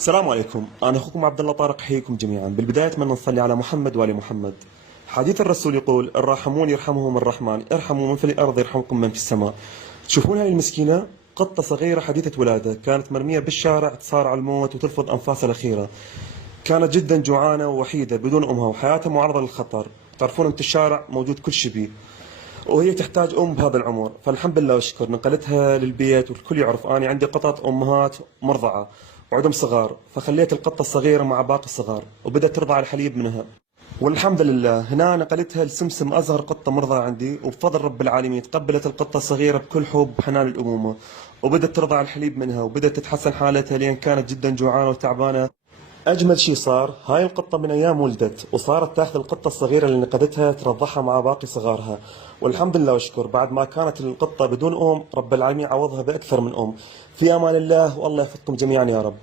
السلام عليكم، أنا أخوكم عبد الله طارق، أحييكم جميعا. بالبداية أتمنى نصلي على محمد وآل محمد. حديث الرسول يقول: الراحمون يرحمهم الرحمن، ارحموا من في الأرض يرحمكم من في السماء. تشوفون هاي المسكينة؟ قطة صغيرة حديثة ولادة، كانت مرمية بالشارع تصارع الموت وتلفظ أنفاسها الأخيرة. كانت جدا جوعانة ووحيدة بدون أمها وحياتها معرضة للخطر. تعرفون أنت الشارع موجود كل شيء بيه، وهي تحتاج أم بهذا العمر. فالحمد لله والشكر نقلتها للبيت، والكل يعرف أنا عندي قطط أمهات مرضعة وعندهم صغار، فخليت القطة الصغيرة مع باقي الصغار وبدأت ترضع الحليب منها. والحمد لله هنا نقلتها لسمسم، أصغر قطة مرضعة عندي، وبفضل رب العالمين تقبلت القطة الصغيرة بكل حب وحنان الأمومة، وبدأت ترضع الحليب منها، وبدأت تتحسن حالتها لين كانت جدا جوعانة وتعبانة. أجمل شيء صار، هاي القطة من أيام ولدت وصارت تاخذ القطة الصغيرة اللي نقدتها ترضعها مع باقي صغارها. والحمد لله والشكر، بعد ما كانت القطة بدون أم رب العالمين عوضها بأكثر من أم. في أمان الله، والله يحفظكم جميعا يا رب.